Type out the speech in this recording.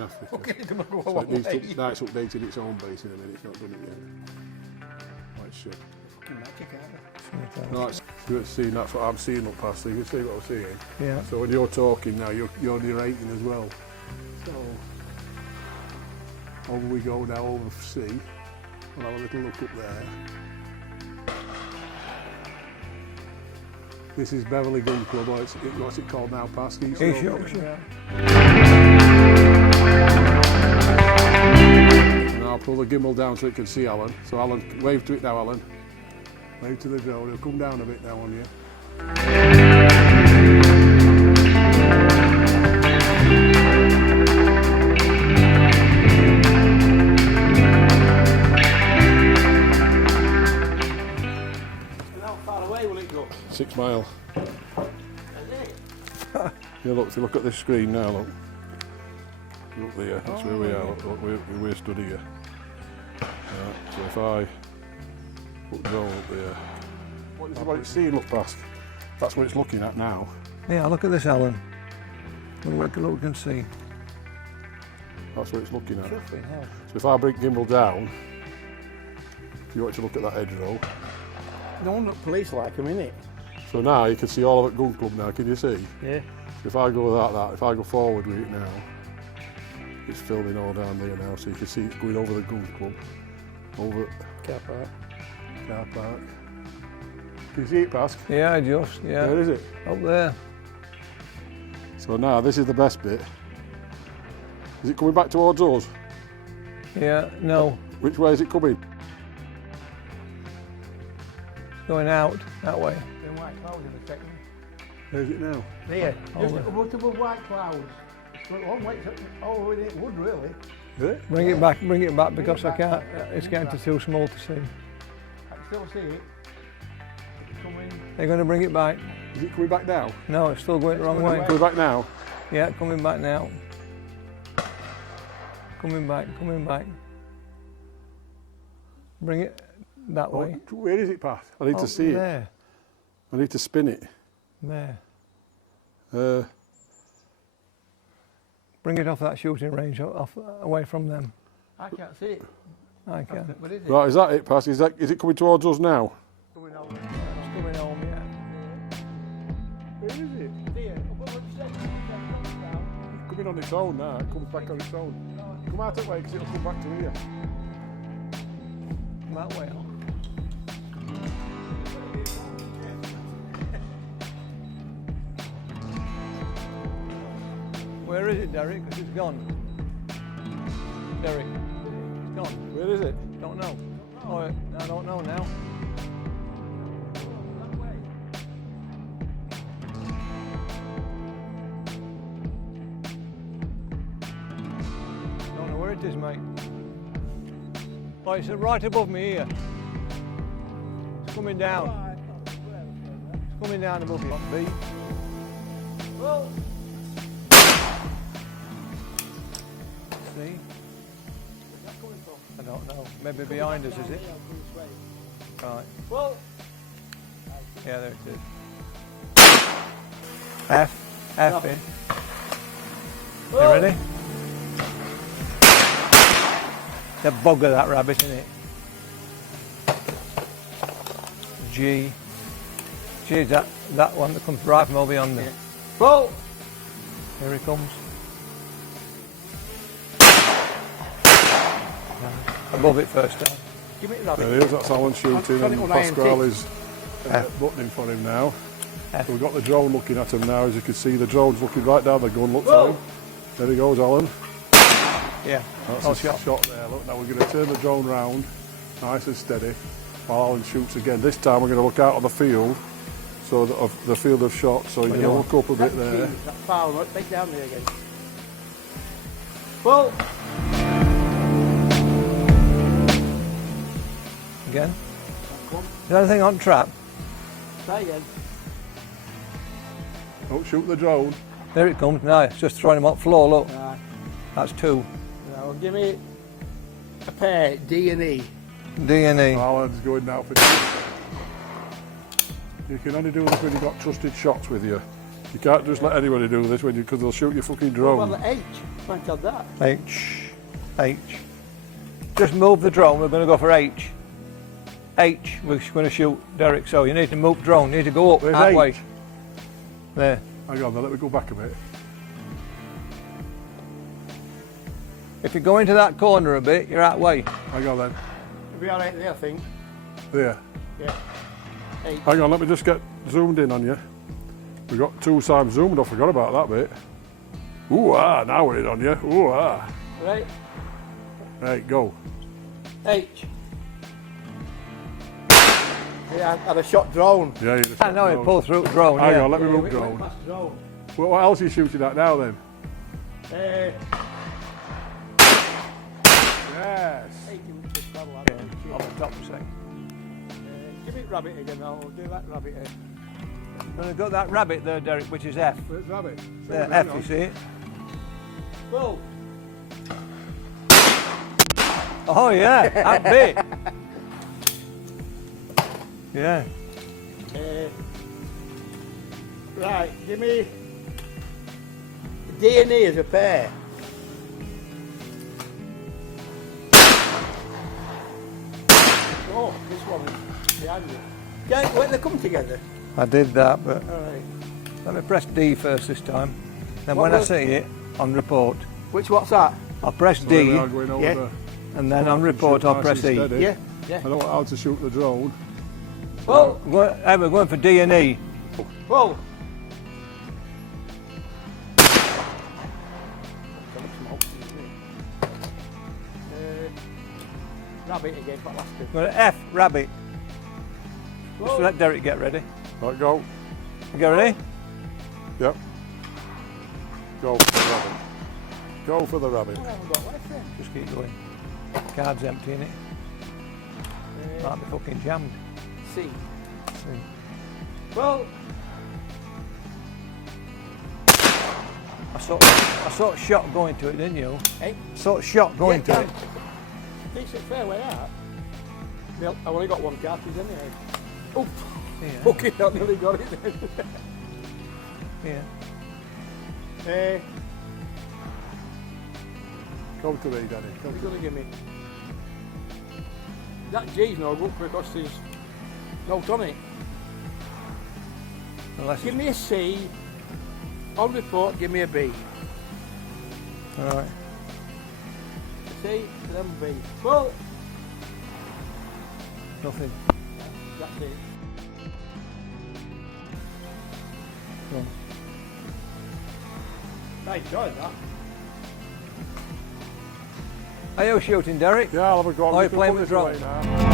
in Africa. Okay, it might go a So long it needs way. that's updated its own base in a minute. It's not done it yet. Right, shit. Fucking magic, aren't No, it's good to see. That's what I'm seeing up past. So you can see what I'm seeing. Yeah. So when you're talking now, you're narrating as well. So over we go now, over sea. We'll have a little look up there. This is Beverley Gun Club, or what's it called now, past East Yorkshire. And I'll pull the gimbal down so it can see Alan. So Alan, wave to it now, Alan. Wave to the drone. It'll come down a bit now on you. How far away will it go? 6 mile. Yeah, look, if you look at this screen now, look. Look there, that's where we are, look, we're stood here. Yeah, so if I put the drone up there, what it's seeing look past, that's what it's looking at now. Yeah, look at this, Alan. Look what we can see. That's what it's looking at. Flipping hell. So if I bring gimbal down, if you want to look at that edge row, Don't look police like them, innit? so now you can see all of it Gun Club now, can you see? Yeah. So if I go that, if I go forward with it now, it's filming all down there now, so you can see it's going over the Gun Club, over Car park. car park. Can you see it, Pask? Yeah, yeah. Where is it? Up there. So now this is the best bit. Is it coming back towards us? Yeah, no. Which way is it coming? Going out that way. Then white cloud in a second. Where's it now? There. Just Over. above white clouds. It's a long way to, oh, it would really. Is it? Bring it back because I can't. It's getting too small to see. I can still see it. It's coming. They're going to bring it back. Is it coming back now? No, it's still going the wrong way. Coming back now? Yeah, coming back now. Coming back. Bring it that way. Oh, where is it, Pat? I need to see it. There. I need to spin it. There. Bring it off that shooting range, off away from them. I can't see it. I can. What is it? Right, is that it, Pat? Is it coming towards us now? Coming over. It's coming home, yeah. Where is it? There. What you said? It's coming on its own now. It comes back on its own. Come out that way because it'll come back to here. That way. Where is it, Derek? Because it's gone. Derek, it's gone. Where is it? Don't know. Oh, I don't know now. Don't know where it is, mate. Oh, it's right above me here. It's coming down. It's coming down above you. B. Well, See? I don't know. Maybe behind us, is it? Right. well, Yeah, there it is. F in. You ready? The bugger that rabbit, isn't it? G. G is that one that comes right from over yonder. well, Here he comes. Above it first time. give me that. There it is. That's Alan shooting, Got it and on Pascal INT. is buttoning for him now. F. So we've got the drone looking at him now. As you can see, the drone's looking right down the gun. Look Whoa. for him. There he goes, Alan. Yeah. That's Oh, a shot there. Look, now we're going to turn the drone round, nice and steady, while Alan shoots again. This time we're going to look out on the field, so of the field of shot. So you're going to look up a bit there. That foul, right? Take down there again. Well, Again. Is there anything on trap? try again. Don't shoot the drone. There it comes. Now it's just throwing him up floor. Look, Right. that's 2. Now give me a pair, D and E. D and E. Alan's going now for. You can only do this when you've got trusted shots with you. You can't just let anybody do this because they'll shoot your fucking drone. Well, the H. Might have that. H. Just move the drone. We're going to go for H. H. We're going to shoot Derek. So you need to move drone. You need to go up Where's that H? way. There. Hang on, now let me go back a bit. If you go into that corner a bit, you're that way. Hang on then. It'll be all right there, I think. There. Yeah. H. Hang on, let me just get zoomed in on you. We got 2 times zoomed. I forgot about that bit. Ooh ah! Now we're in on you. Ooh ah! Right. Right, go. H. Yeah, I had a shot drone. Yeah, you just I know it pulled through drone. Hang Yeah. on, let me move Went drone. past drone. What else are you shooting at now then? Yes. H, you would just travel, I Yeah, don't know. on the top side. Give it rabbit again, I'll do that rabbit again. And I've got that rabbit there, Derek, which is F. Where's rabbit? There, F, you see it? Whoa! Oh yeah, that bit. Yeah. Right, give me D and E as a pair. Oh, this one is behind you. Yeah, when they come together. I did that, but All right. let me press D first this time. Then What when I was- see it, on report, What's that? I'll press So we D, are going over Yeah. there. and then on report I'll press E. Steady. Yeah. I don't know how to shoot the drone. Whoa! We're going for D and E. Whoa! Rabbit again, for last bit. Go to F, rabbit. Just Whoa. let Derek get ready. Right, go. You get ready? Yep. Go for the rabbit. Go for the rabbit. I haven't got left then. Just keep going. Card's empty in it. Might be fucking jammed. C. See. Well, I sort of shot going to it, didn't you? hey, Sort of shot going to yeah, it. decent fair way out. Well, I've only got one cartridge anyway. Oh, Yeah. fucking hell, nearly got it then. Yeah. Go to me, Danny. Go You're to going to give me. That G's no good because there's no on it. Unless Give me a C. On report, give me a B. all right. A C, then B. Well, Nothing. that's it. Go on. I enjoyed that. Are you shooting, Derek? Yeah, I'll have a go. Oh, you're You can playing put with this away drones? now.